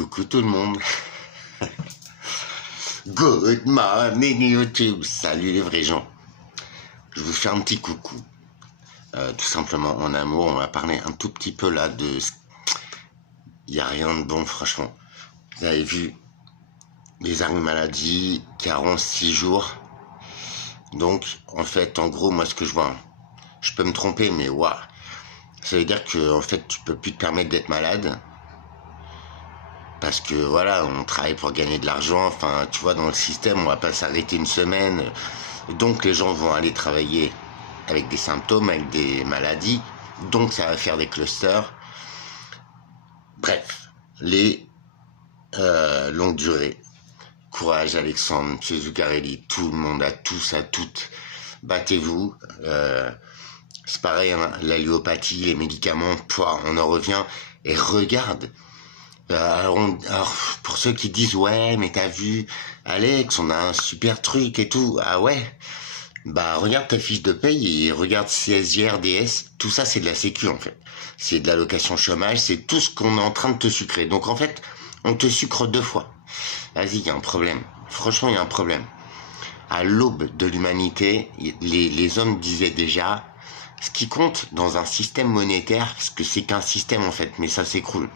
Coucou tout le monde. Good morning YouTube. Salut les vrais gens. Je vous fais un petit coucou. Tout simplement en amour, on va parler un tout petit peu là de... Il n'y a rien de bon franchement. Vous avez vu les arrêts maladie, 46 jours. Donc en fait, en gros, moi ce que je vois, je peux me tromper, mais waouh. Ça veut dire que en fait, tu peux plus te permettre d'être malade. Parce que voilà, on travaille pour gagner de l'argent, enfin tu vois, dans le système, on va pas s'arrêter une semaine. Donc les gens vont aller travailler avec des symptômes, avec des maladies, donc ça va faire des clusters. Bref, les longues durées. Courage Alexandre, M. Zuccarelli, tout le monde, à tous, à toutes, battez-vous. C'est pareil, hein, l'allopathie, les médicaments, on en revient et regarde. Alors, pour ceux qui disent ouais mais t'as vu Alex, on a un super truc et tout, ah ouais, bah regarde ta fiche de paye et regarde CSG, RDS, tout ça c'est de la sécu en fait, c'est de l'allocation chômage, c'est tout ce qu'on est en train de te sucrer, donc en fait on te sucre deux fois. Vas-y, il y a un problème, franchement il y a un problème. À l'aube de l'humanité, les hommes disaient déjà, ce qui compte dans un système monétaire, parce que c'est qu'un système en fait, mais ça s'écroule.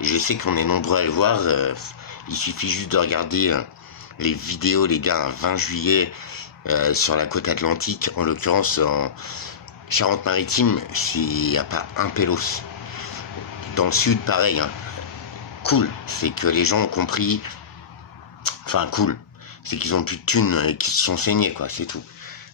Je sais qu'on est nombreux à le voir, il suffit juste de regarder les vidéos, les gars, un 20 juillet sur la côte atlantique, en l'occurrence en Charente-Maritime, il n'y a pas un pélos. Dans le sud, pareil, hein. Cool, c'est que les gens ont compris, enfin cool, c'est qu'ils ont plus de thunes et qu'ils se sont saignés, quoi, c'est tout.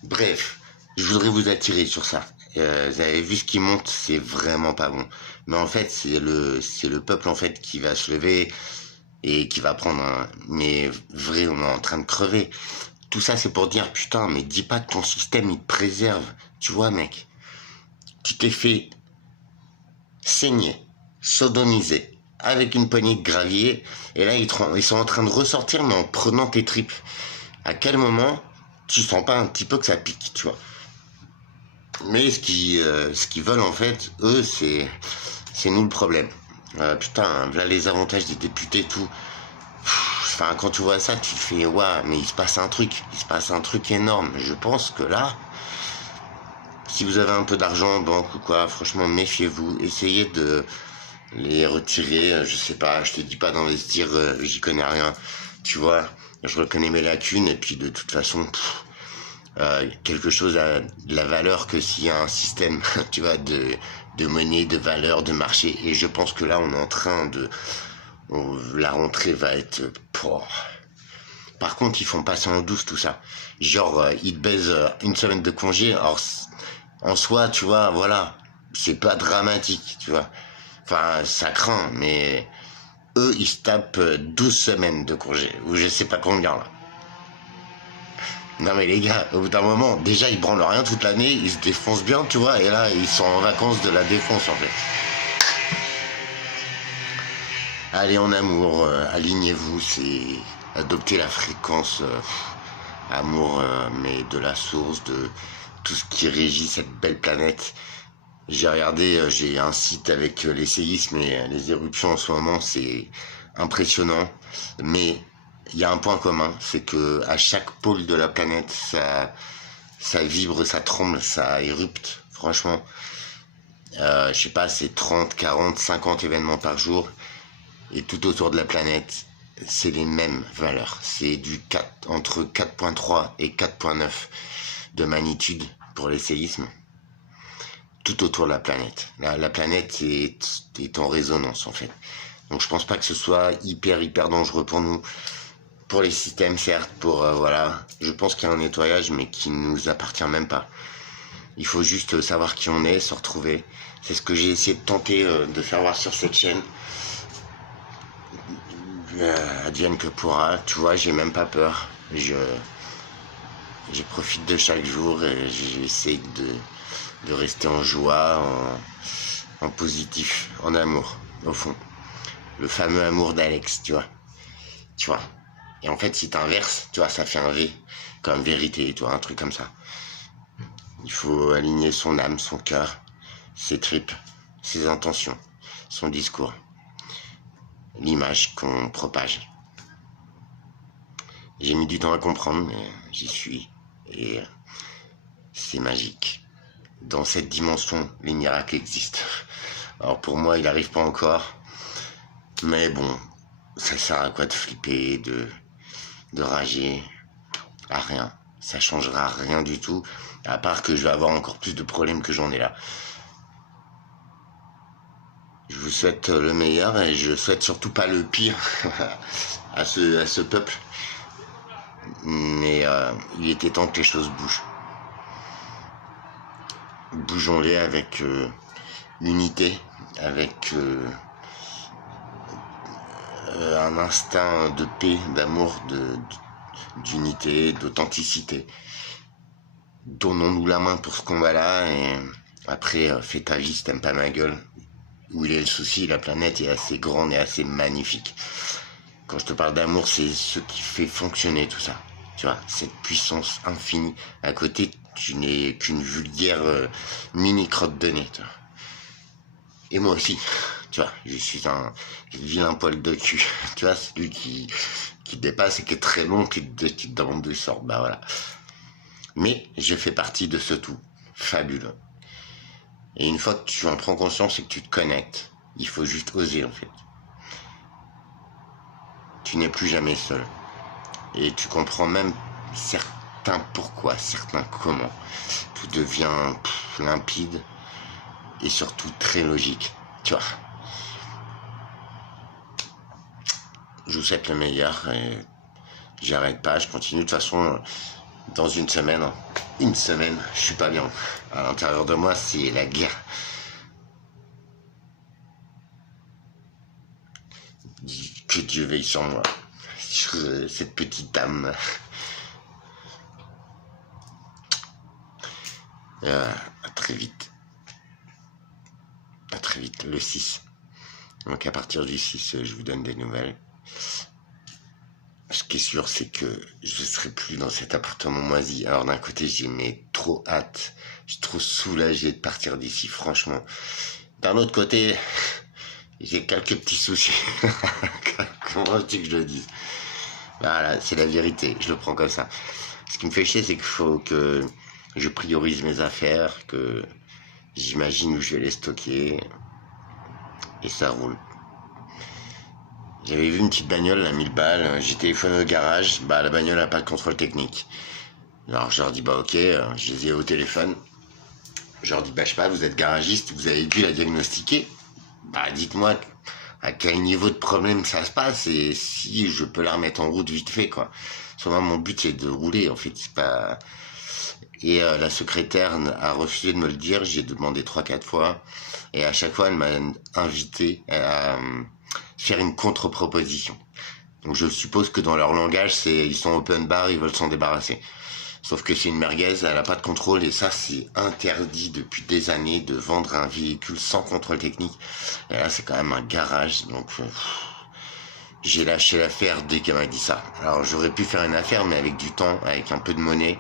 Bref. Je voudrais vous attirer sur ça. Vous avez vu ce qui monte, c'est vraiment pas bon. Mais en fait, c'est le peuple en fait qui va se lever et qui va prendre un... Mais vrai, on est en train de crever. Tout ça, c'est pour dire, putain, mais dis pas que ton système, il te préserve. Tu vois, mec, tu t'es fait saigner, sodomiser, avec une poignée de gravier, et là, ils sont en train de ressortir, mais en prenant tes tripes. À quel moment tu sens pas un petit peu que ça pique, tu vois? Mais ce qu'ils veulent en fait, eux, c'est nous le problème. Putain, là les avantages des députés, tout. Enfin, quand tu vois ça, tu te fais ouais, mais il se passe un truc énorme. Je pense que là, si vous avez un peu d'argent en banque ou quoi, franchement, méfiez-vous. Essayez de les retirer. Je sais pas, je te dis pas d'investir, j'y connais rien. Tu vois, je reconnais mes lacunes et puis de toute façon. Quelque chose a de la valeur que s'il y a un système, tu vois, de monnaie, de valeur, de marché. Et je pense que là, on est en train de... la rentrée va être... Par contre, ils font passer en douce tout ça. Genre, ils te baisent une semaine de congé. Alors, en soi, tu vois, voilà, c'est pas dramatique, tu vois. Enfin, ça craint, mais eux, ils se tapent 12 semaines de congé. Ou je sais pas combien, là. Non mais les gars, au bout d'un moment, déjà ils branlent rien toute l'année, ils se défoncent bien, tu vois, et là ils sont en vacances de la défonce en fait. Allez en amour, alignez-vous, c'est adopter la fréquence amour, mais de la source, de tout ce qui régit cette belle planète. J'ai regardé, j'ai un site avec les séismes et les éruptions en ce moment, c'est impressionnant, mais il y a un point commun, c'est que à chaque pôle de la planète, ça vibre, ça tremble, ça érupte. Franchement, je sais pas, c'est 30, 40, 50 événements par jour. Et tout autour de la planète, c'est les mêmes valeurs. C'est entre 4.3 et 4.9 de magnitude pour les séismes. Tout autour de la planète. La planète est en résonance en fait. Donc je pense pas que ce soit hyper dangereux pour nous. Pour les systèmes, certes, voilà, je pense qu'il y a un nettoyage, mais qui ne nous appartient même pas. Il faut juste savoir qui on est, se retrouver. C'est ce que j'ai essayé de tenter de faire voir sur cette chaîne. Advienne que pourra, tu vois, j'ai même pas peur. Je profite de chaque jour et j'essaie de rester en joie, en positif, en amour, au fond. Le fameux amour d'Alex, tu vois. Tu vois. Et en fait, si t'inverses, tu vois, ça fait un V, comme vérité, tu vois, un truc comme ça. Il faut aligner son âme, son cœur, ses tripes, ses intentions, son discours. l'image qu'on propage. J'ai mis du temps à comprendre, mais j'y suis. Et c'est magique. Dans cette dimension, les miracles existent. Alors pour moi, il n'arrive pas encore. Mais bon, ça sert à quoi de flipper, de rager? À rien. Ça changera rien du tout. À part que je vais avoir encore plus de problèmes que j'en ai là. Je vous souhaite le meilleur et je souhaite surtout pas le pire à ce peuple. Mais il était temps que les choses bougent. Bougeons-les avec unité, avec un instinct de paix, d'amour, d'unité, d'authenticité. Donnons-nous la main pour ce combat-là et après, fais ta vie si t'aimes pas ma gueule. Où il est le souci, la planète est assez grande et assez magnifique. Quand je te parle d'amour, c'est ce qui fait fonctionner tout ça. Tu vois, cette puissance infinie. À côté, tu n'es qu'une vulgaire mini crotte de nez. Tu vois. Et moi aussi, tu vois, je suis un vilain poil de cul. Tu vois, celui qui dépasse et qui est très long, qui te demande de sorte. Bah voilà. Mais je fais partie de ce tout. Fabuleux. Et une fois que tu en prends conscience et que tu te connectes, il faut juste oser en fait. Tu n'es plus jamais seul. Et tu comprends même certains pourquoi, certains comment. Tout devient limpide et surtout très logique. Tu vois. Je vous souhaite le meilleur et j'arrête pas, je continue. De toute façon, dans une semaine, je suis pas bien. À l'intérieur de moi, c'est la guerre. Que Dieu veille sur moi, sur cette petite âme. À très vite. À très vite, le 6. Donc à partir du 6, je vous donne des nouvelles. Ce qui est sûr, c'est que je ne serai plus dans cet appartement moisi. Alors d'un côté, j'ai trop hâte. Je suis trop soulagé de partir d'ici, franchement. D'un autre côté, j'ai quelques petits soucis. Comment veux-tu que je le dise? Voilà, c'est la vérité. Je le prends comme ça. Ce qui me fait chier, c'est qu'il faut que je priorise mes affaires, que j'imagine où je vais les stocker. Et ça roule. J'avais vu une petite bagnole à 1000 balles, j'ai téléphoné au garage, la bagnole n'a pas de contrôle technique. Alors je leur dis ok, je les ai au téléphone. Je leur dis je sais pas, vous êtes garagiste, vous avez dû la diagnostiquer. Dites-moi à quel niveau de problème ça se passe et si je peux la remettre en route vite fait quoi. Souvent mon but c'est de rouler en fait, c'est pas... Et la secrétaire a refusé de me le dire, j'ai demandé 3-4 fois et à chaque fois elle m'a invité à faire une contre-proposition. Donc je suppose que dans leur langage, ils sont open bar, ils veulent s'en débarrasser. Sauf que c'est une merguez, elle n'a pas de contrôle et ça c'est interdit depuis des années de vendre un véhicule sans contrôle technique. Et là c'est quand même un garage, donc j'ai lâché l'affaire dès qu'elle m'a dit ça. Alors j'aurais pu faire une affaire mais avec du temps, avec un peu de monnaie,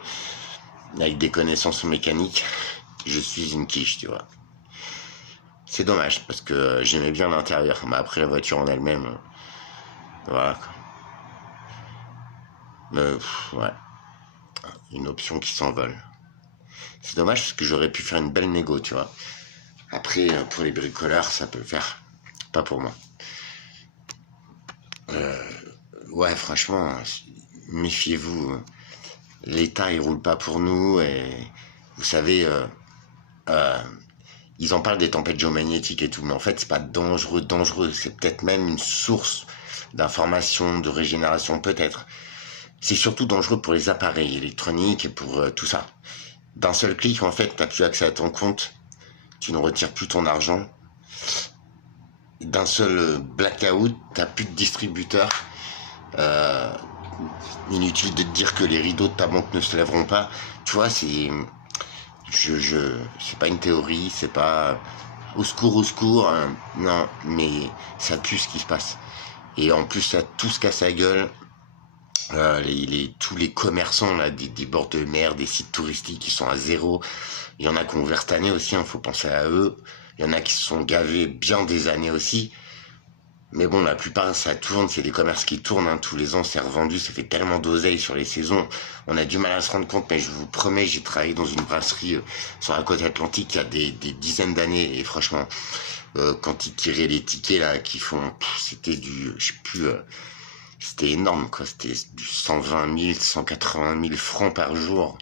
avec des connaissances mécaniques, je suis une quiche, tu vois. C'est dommage parce que j'aimais bien l'intérieur, mais après la voiture en elle-même, voilà quoi. Mais ouais, une option qui s'envole. C'est dommage parce que j'aurais pu faire une belle négo, tu vois. Après, pour les bricoleurs, ça peut le faire. Pas pour moi. Ouais, franchement, méfiez-vous. L'État, il roule pas pour nous. Et vous savez, ils en parlent des tempêtes géomagnétiques et tout. Mais en fait, c'est pas dangereux. C'est peut-être même une source d'information, de régénération, peut-être. C'est surtout dangereux pour les appareils électroniques et pour tout ça. D'un seul clic, en fait, t'as plus accès à ton compte. Tu ne retires plus ton argent. D'un seul blackout, t'as plus de distributeur. Inutile de te dire que les rideaux de ta banque ne se lèveront pas. Tu vois, c'est pas une théorie, c'est pas au secours, non, mais ça pue ce qui se passe. Et en plus, ça tout se casse la gueule. Tous les commerçants là, des bords de mer, des sites touristiques qui sont à zéro. Il y en a qui ont ouvert cette année aussi, faut penser à eux. Il y en a qui se sont gavés bien des années aussi. Mais bon, la plupart, ça tourne, c'est des commerces qui tournent, hein. Tous les ans, c'est revendu, ça fait tellement d'oseille sur les saisons. On a du mal à se rendre compte, mais je vous promets, j'ai travaillé dans une brasserie sur la côte atlantique il y a des dizaines d'années, et franchement, quand ils tiraient les tickets, là, qui font, c'était du, je sais plus, c'était énorme, quoi. C'était du 120 000, 180 000 francs par jour.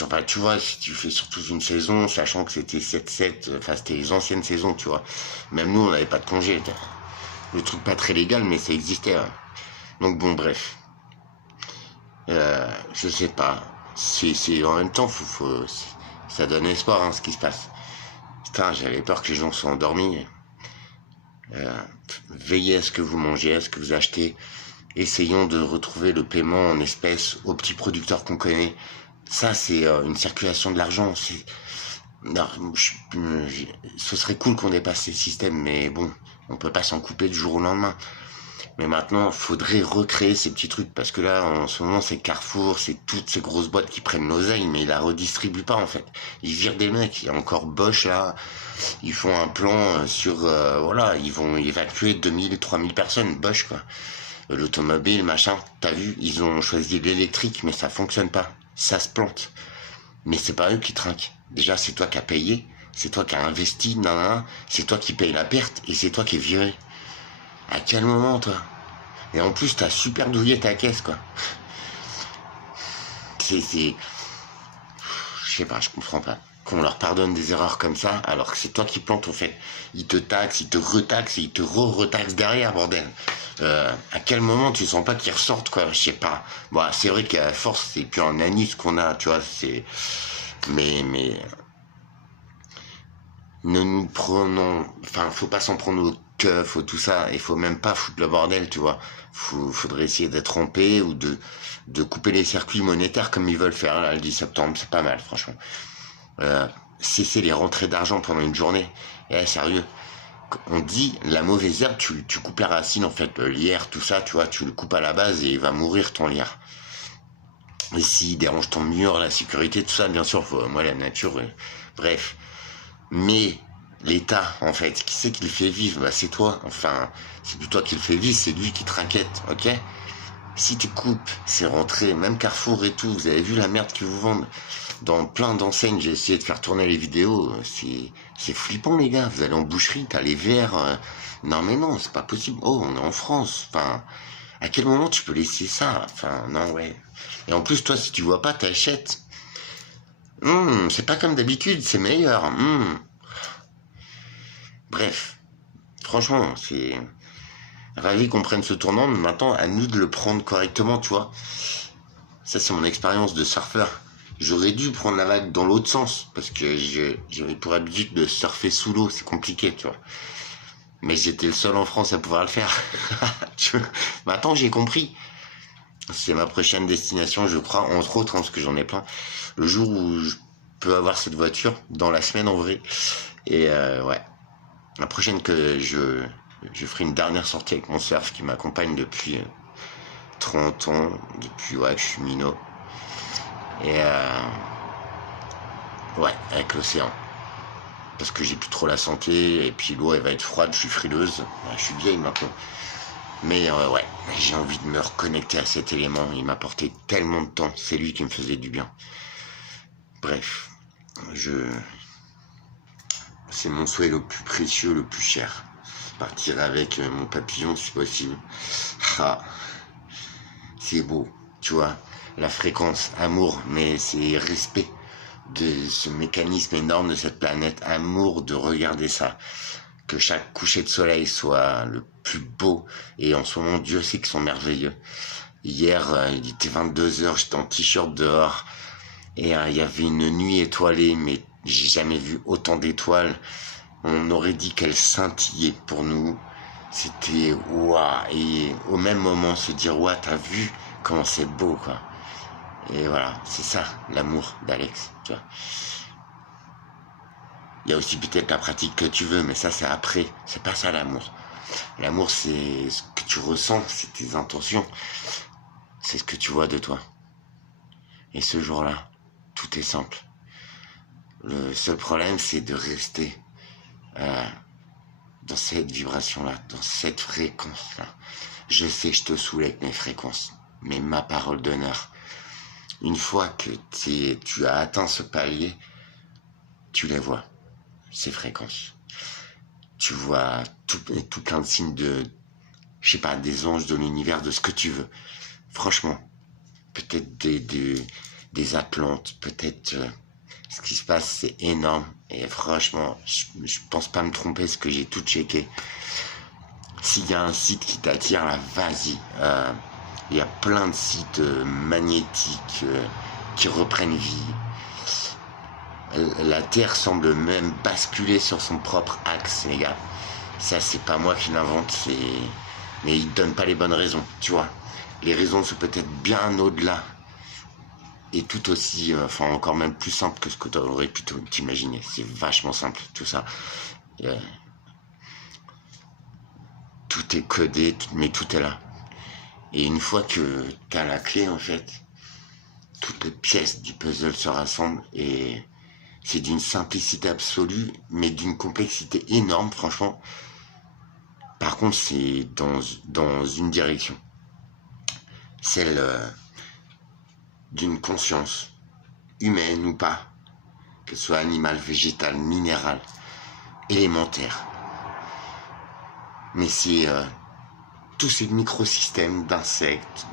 Enfin, tu vois, si tu fais sur toute une saison, sachant que c'était 7-7, enfin, c'était les anciennes saisons, tu vois. Même nous, on n'avait pas de congé. Le truc pas très légal, mais ça existait, hein. Donc bon, bref. Je sais pas. En même temps, ça donne espoir, hein, ce qui se passe. Putain, j'avais peur que les gens soient endormis. Euh, Veillez à ce que vous mangez, à ce que vous achetez. Essayons de retrouver le paiement en espèces aux petits producteurs qu'on connaît. Ça, c'est une circulation de l'argent. Non, ce serait cool qu'on dépasse ces systèmes, mais bon, on peut pas s'en couper du jour au lendemain. Mais maintenant, faudrait recréer ces petits trucs, parce que là, en ce moment, c'est Carrefour, c'est toutes ces grosses boîtes qui prennent l'oseille, mais ils la redistribuent pas, en fait. Ils virent des mecs. Il y a encore Bosch, là. Ils font un plan sur, voilà, ils vont évacuer 2000, 3000 personnes. Bosch, quoi. L'automobile, machin. T'as vu, ils ont choisi l'électrique, mais ça fonctionne pas. Ça se plante. Mais c'est pas eux qui trinquent. Déjà, c'est toi qui as payé, c'est toi qui as investi, nanana, c'est toi qui payes la perte, et c'est toi qui es viré. À quel moment, toi? Et en plus, t'as super douillé ta caisse, quoi. Je sais pas, je comprends pas. Qu'on leur pardonne des erreurs comme ça, alors que c'est toi qui plantes, au fait. Ils te taxent, ils te retaxent, et ils te retaxent derrière, bordel. À quel moment tu sens pas qu'ils ressortent, quoi? Je sais pas. Bon, c'est vrai qu'à force, c'est plus un anis qu'on a, tu vois, c'est... Mais ne nous prenons, enfin, faut pas s'en prendre au keuf, faut tout ça, il faut même pas foutre le bordel, tu vois. Faudrait essayer d'être en paix ou de couper les circuits monétaires comme ils veulent faire, là, le 10 septembre, c'est pas mal, franchement. Cesser les rentrées d'argent pendant une journée. Eh, sérieux. On dit, la mauvaise herbe, tu coupes la racine, en fait. Le lierre, tout ça, tu vois, tu le coupes à la base et il va mourir, ton lierre. Et s'il dérange ton mur, la sécurité, tout ça, bien sûr, moi, la nature, bref. Mais l'État, en fait, qui c'est qui le fait vivre? Bah, c'est toi. Enfin, c'est plus toi qui le fait vivre, c'est lui qui te raquette, ok? Si tu coupes ces rentrées, même Carrefour et tout, vous avez vu la merde qu'ils vous vendent dans plein d'enseignes. J'ai essayé de faire tourner les vidéos. C'est flippant, les gars. Vous allez en boucherie, t'as les verres. Non, mais non, c'est pas possible. Oh, on est en France. Enfin, à quel moment tu peux laisser ça? Enfin, non, ouais. Et en plus, toi, si tu vois pas, t'achètes. C'est pas comme d'habitude, c'est meilleur. Bref, franchement, c'est ravi qu'on prenne ce tournant, mais maintenant, à nous de le prendre correctement, tu vois. Ça, c'est mon expérience de surfeur. J'aurais dû prendre la vague dans l'autre sens, parce que j'avais pour habitude de surfer sous l'eau, c'est compliqué, tu vois. Mais j'étais le seul en France à pouvoir le faire. Maintenant, j'ai compris. C'est ma prochaine destination, je crois, entre autres, hein, parce que j'en ai plein. Le jour où je peux avoir cette voiture, dans la semaine en vrai. Et ouais, la prochaine que je ferai une dernière sortie avec mon surf qui m'accompagne depuis 30 ans, depuis ouais, que je suis minot. Et ouais, avec l'océan. Parce que j'ai plus trop la santé, et puis l'eau elle va être froide, je suis frileuse. Ouais, je suis vieille maintenant. Mais ouais, j'ai envie de me reconnecter à cet élément. Il m'a apporté tellement de temps, c'est lui qui me faisait du bien. Bref, c'est mon souhait le plus précieux, le plus cher. Partir avec mon papillon si possible. Ah, c'est beau, tu vois. La fréquence, amour, mais c'est respect de ce mécanisme énorme de cette planète. Amour de regarder ça. Que chaque coucher de soleil soit le plus beau. Et en ce moment, Dieu sait qu'ils sont merveilleux. Hier, il était 22h, j'étais en t-shirt dehors. Et il y avait une nuit étoilée, mais j'ai jamais vu autant d'étoiles. On aurait dit qu'elles scintillaient pour nous. C'était waouh. Et au même moment, se dire waouh, t'as vu comment c'est beau, quoi. Et voilà, c'est ça, l'amour d'Alex, tu vois. Il y a aussi peut-être la pratique que tu veux, mais ça, c'est après. C'est pas ça, l'amour. L'amour, c'est ce que tu ressens, c'est tes intentions. C'est ce que tu vois de toi. Et ce jour-là, tout est simple. Le seul problème, c'est de rester dans cette vibration-là, dans cette fréquence-là. Je sais, je te saoule avec mes fréquences, mais ma parole d'honneur, une fois que tu as atteint ce palier, tu les vois, ces fréquences. Tu vois tout plein de signes de, je sais pas, des anges de l'univers, de ce que tu veux. Franchement, peut-être des Atlantes, peut-être ce qui se passe, c'est énorme. Et franchement, je pense pas me tromper parce que j'ai tout checké. S'il y a un site qui t'attire, là, vas-y. Il y a plein de sites magnétiques qui reprennent vie. La Terre semble même basculer sur son propre axe, les gars. Ça, c'est pas moi qui l'invente, mais ils donnent pas les bonnes raisons, tu vois. Les raisons sont peut-être bien au-delà. Et tout aussi, enfin encore même plus simple que ce que tu aurais pu t'imaginer. C'est vachement simple, tout ça. Tout est codé, mais tout est là. Et une fois que tu as la clé, en fait, toutes les pièces du puzzle se rassemblent et c'est d'une simplicité absolue, mais d'une complexité énorme, franchement. Par contre, c'est dans une direction. Celle d'une conscience, humaine ou pas, qu'elle soit animale, végétale, minérale, élémentaire. Mais c'est tous ces microsystèmes d'insectes,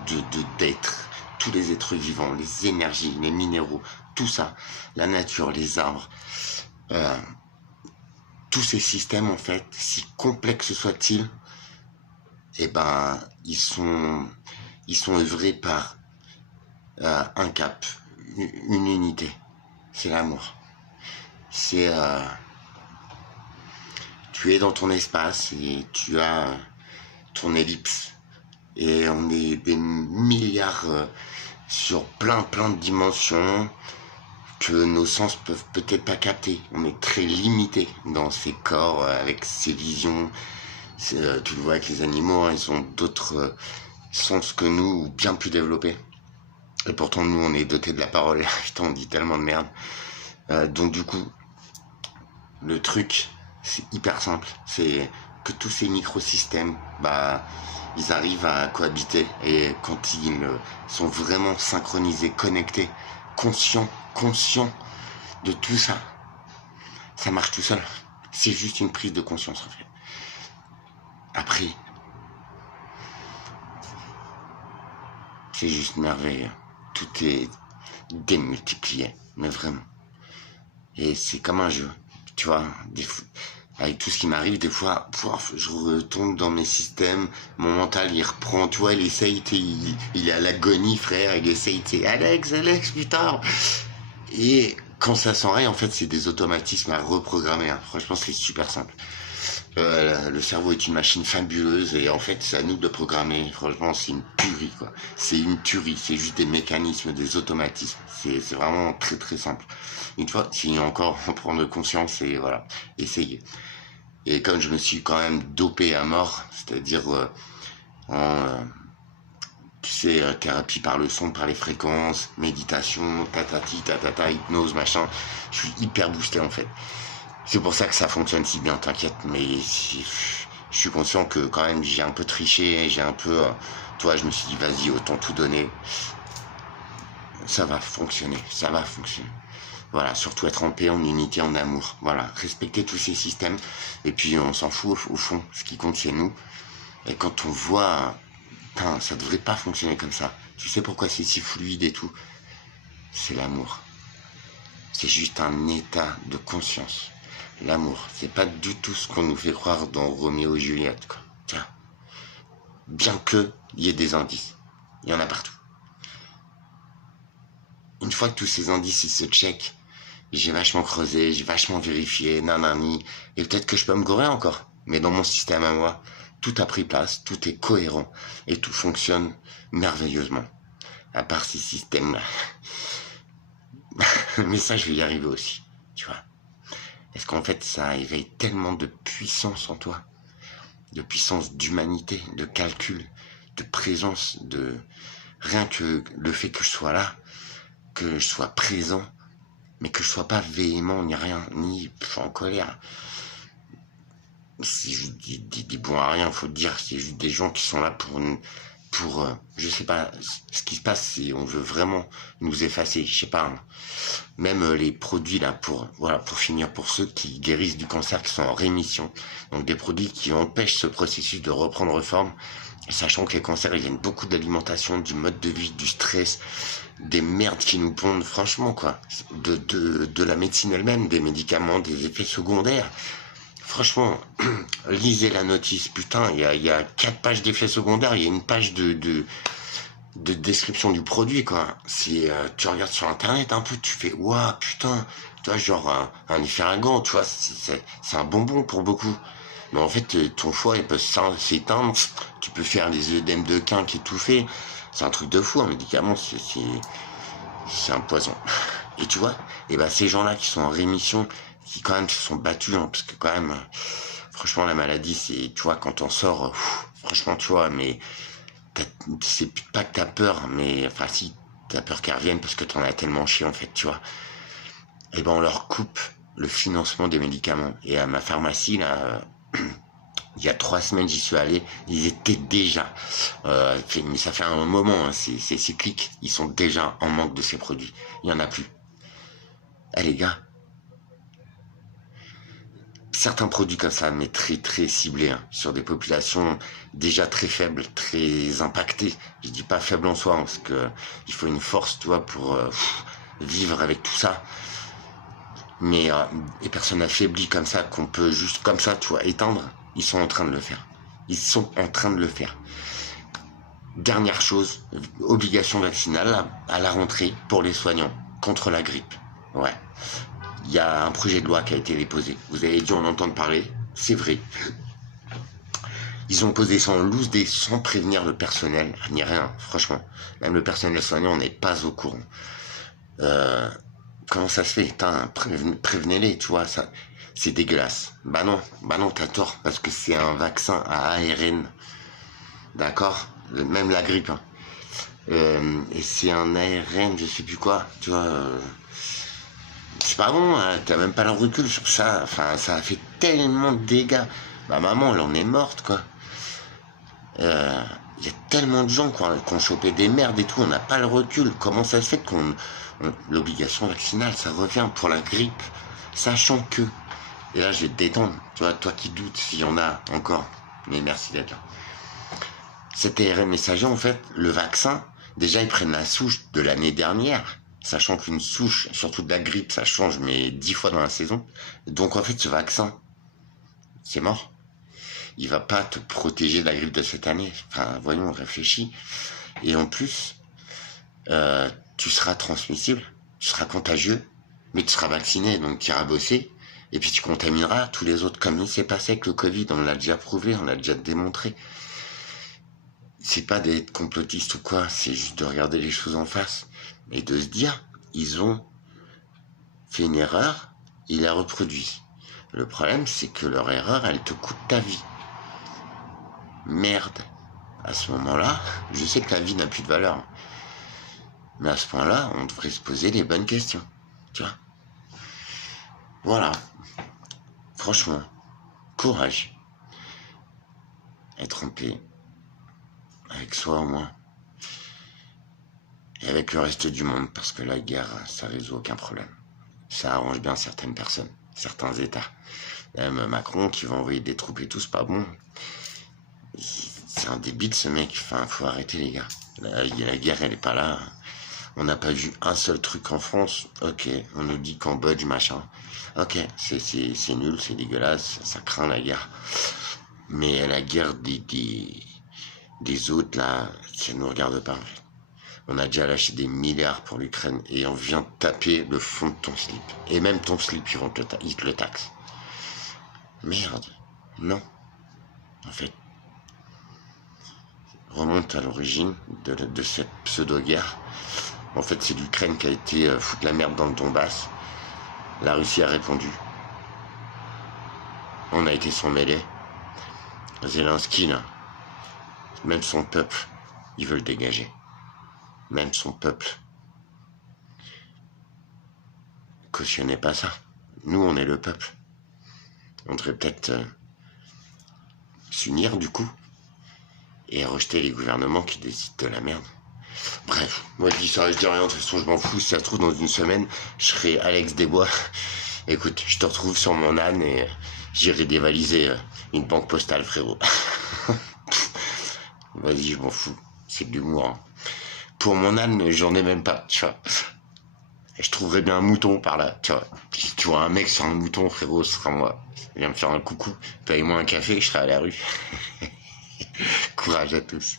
d'êtres, tous les êtres vivants, les énergies, les minéraux, tout ça, la nature, les arbres, tous ces systèmes en fait, si complexes soient-ils, eh ben ils sont œuvrés par un cap, une unité, c'est l'amour. C'est tu es dans ton espace et tu as ton ellipse et on est des milliards sur plein de dimensions que nos sens peuvent peut-être pas capter. On est très limité dans ces corps avec ces visions. Tu le vois avec les animaux, hein, ils ont d'autres sens que nous, ou bien plus développés. Et pourtant nous on est dotés de la parole. Putain, on dit tellement de merde. Donc du coup, le truc, c'est hyper simple. C'est que tous ces microsystèmes, ils arrivent à cohabiter. Et quand ils sont vraiment synchronisés, connectés, conscients de tout ça, ça marche tout seul. C'est juste une prise de conscience, en fait. Après, c'est juste merveilleux. Tout est démultiplié, mais vraiment. Et c'est comme un jeu, tu vois. Avec tout ce qui m'arrive, des fois, je retombe dans mes systèmes, mon mental il reprend, tu vois, il essaye, il est à l'agonie, frère, il essaye, Alex, putain. Et quand ça s'enraye, en fait, c'est des automatismes à reprogrammer, hein. Franchement, c'est super simple. Le cerveau est une machine fabuleuse et en fait, c'est à nous de programmer. Franchement, c'est une tuerie, quoi. C'est une tuerie, c'est juste des mécanismes, des automatismes. C'est vraiment très très simple. Une fois, si encore en prendre conscience et voilà, essayer. Et comme je me suis quand même dopé à mort, c'est-à-dire tu sais, thérapie par le son, par les fréquences, méditation, tatata, hypnose, machin, je suis hyper boosté en fait. C'est pour ça que ça fonctionne si bien, t'inquiète, mais je suis conscient que quand même j'ai un peu triché, j'ai un peu... toi, je me suis dit, vas-y, autant tout donner. Ça va fonctionner. Voilà, surtout être en paix, en unité, en amour. Voilà, respecter tous ces systèmes. Et puis, on s'en fout au fond. Ce qui compte, c'est nous. Et quand on voit... Putain, ça devrait pas fonctionner comme ça. Tu sais pourquoi c'est si fluide et tout? C'est l'amour. C'est juste un état de conscience. L'amour, c'est pas du tout ce qu'on nous fait croire dans Roméo et Juliette, quoi. Tiens. Bien que il y ait des indices. Il y en a partout. Une fois que tous ces indices ils se checkent, j'ai vachement creusé, j'ai vachement vérifié, nanani, et peut-être que je peux me gourer encore. Mais dans mon système à moi, tout a pris place, tout est cohérent, et tout fonctionne merveilleusement. À part ces systèmes-là. Mais ça, je vais y arriver aussi, tu vois. Est-ce qu'en fait, ça éveille tellement de puissance en toi, de puissance d'humanité, de calcul, de présence, de... Rien que le fait que je sois là, que je sois présent, mais que je sois pas véhément, ni rien, ni en colère. c'est juste des bons à rien, faut le dire. C'est juste des gens qui sont là pour je sais pas, ce qui se passe, c'est on veut vraiment nous effacer, je sais pas, hein. Même les produits là pour finir, pour ceux qui guérissent du cancer, qui sont en rémission, donc des produits qui empêchent ce processus de reprendre forme, sachant que les cancers ils viennent beaucoup de l'alimentation, du mode de vie, du stress, des merdes qui nous pondent, franchement quoi, de la médecine elle-même, des médicaments, des effets secondaires. Franchement, lisez la notice, putain, il y a 4 pages d'effets secondaires, il y a une page de description du produit, quoi. Si tu regardes sur internet un peu, tu fais, waouh, putain, tu vois, genre un efferalgan, tu vois, c'est un bonbon pour beaucoup. Mais en fait, ton foie, il peut s'éteindre, tu peux faire des œdèmes de quinque étouffés. C'est un truc de fou, un médicament, c'est un poison. Et tu vois, et ben ces gens-là qui sont en rémission, qui quand même se sont battus, hein, parce que quand même, franchement, la maladie, c'est, tu vois, quand on sort, franchement, tu vois, mais c'est pas que t'as peur, mais enfin si, t'as peur qu'elles reviennent parce que t'en as tellement chié en fait, tu vois. Et ben on leur coupe le financement des médicaments. Et à ma pharmacie là, il y a 3 semaines j'y suis allé, ils étaient déjà, mais ça fait un moment, hein, c'est cyclique, ils sont déjà en manque de ces produits. Il y en a plus. Eh les gars, certains produits comme ça, mais très très ciblés, hein, sur des populations déjà très faibles, très impactées. Je dis pas faible en soi, hein, parce que il faut une force, tu vois, pour vivre avec tout ça. Mais les personnes affaiblies comme ça, qu'on peut juste comme ça, tu vois, éteindre, ils sont en train de le faire. Ils sont en train de le faire. Dernière chose, obligation vaccinale à la rentrée pour les soignants contre la grippe. Ouais. Il y a un projet de loi qui a été déposé. Vous avez dû en entendre parler. C'est vrai. Ils ont posé ça en loose des sans prévenir le personnel, ni rien, franchement. Même le personnel soignant n'est pas au courant. Comment ça se fait? Putain, prévenez-les, tu vois, ça, c'est dégueulasse. Bah non, t'as tort, parce que c'est un vaccin à ARN, d'accord? Même la grippe, hein. Et c'est un ARN, je sais plus quoi, tu vois. C'est pas bon, hein, t'as même pas le recul sur ça. Enfin, ça a fait tellement de dégâts. Ma maman, elle en est morte, quoi. Il y a tellement de gens qui ont chopé des merdes et tout, on n'a pas le recul. Comment ça se fait l'obligation vaccinale, ça revient pour la grippe, sachant que, et là je vais te détendre, tu vois, toi qui doutes s'il y en a encore, mais merci d'être là. Cet ARN messager, en fait, le vaccin, déjà ils prennent la souche de l'année dernière, sachant qu'une souche, surtout de la grippe, ça change mais 10 fois dans la saison. Donc en fait, ce vaccin, c'est mort. Il va pas te protéger de la grippe de cette année. Enfin, voyons, on réfléchit. Et en plus, tu seras transmissible, tu seras contagieux, mais tu seras vacciné, donc tu iras bosser, et puis tu contamineras tous les autres, comme il s'est passé avec le Covid, on l'a déjà prouvé, on l'a déjà démontré. C'est pas d'être complotiste ou quoi, c'est juste de regarder les choses en face, et de se dire, ils ont fait une erreur, ils la reproduisent. Le problème, c'est que leur erreur, elle te coûte ta vie. Merde. À ce moment-là, je sais que ta vie n'a plus de valeur, mais à ce point-là, on devrait se poser les bonnes questions. Tu vois? Voilà. Franchement, courage. Être en paix. Avec soi au moins. Et avec le reste du monde, parce que la guerre, ça résout aucun problème. Ça arrange bien certaines personnes, certains États. Même Macron qui va envoyer des troupes et tout, c'est pas bon. C'est un débile ce mec. Enfin, faut arrêter les gars. La guerre, elle est pas là. On n'a pas vu un seul truc en France. Ok, on nous dit Cambodge, machin. Ok, c'est nul, c'est dégueulasse, ça craint la guerre. Mais la guerre des autres, là, ça ne nous regarde pas. On a déjà lâché des milliards pour l'Ukraine et on vient taper le fond de ton slip. Et même ton slip, ils te le taxent. Merde. Non. En fait, remonte à l'origine de cette pseudo-guerre. En fait, c'est l'Ukraine qui a été foutre la merde dans le Donbass. La Russie a répondu. On a été s'en mêler. Zelensky, là, même son peuple, il veut le dégager. Même son peuple. Cautionnez pas ça. Nous, on est le peuple. On devrait peut-être s'unir du coup et rejeter les gouvernements qui décident de la merde. Bref, moi je dis ça, je dis rien, de toute façon je m'en fous, si ça se trouve dans une semaine, je serai Alex Desbois. Écoute, je te retrouve sur mon âne et j'irai dévaliser une banque postale, frérot. Vas-y, je m'en fous, c'est de l'humour. Hein. Pour mon âne, j'en ai même pas, tu vois. Et je trouverais bien un mouton par là, tu vois. Si tu vois un mec sur un mouton, frérot, ce sera moi. Viens me faire un coucou, paye-moi un café, je serai à la rue. Courage à tous.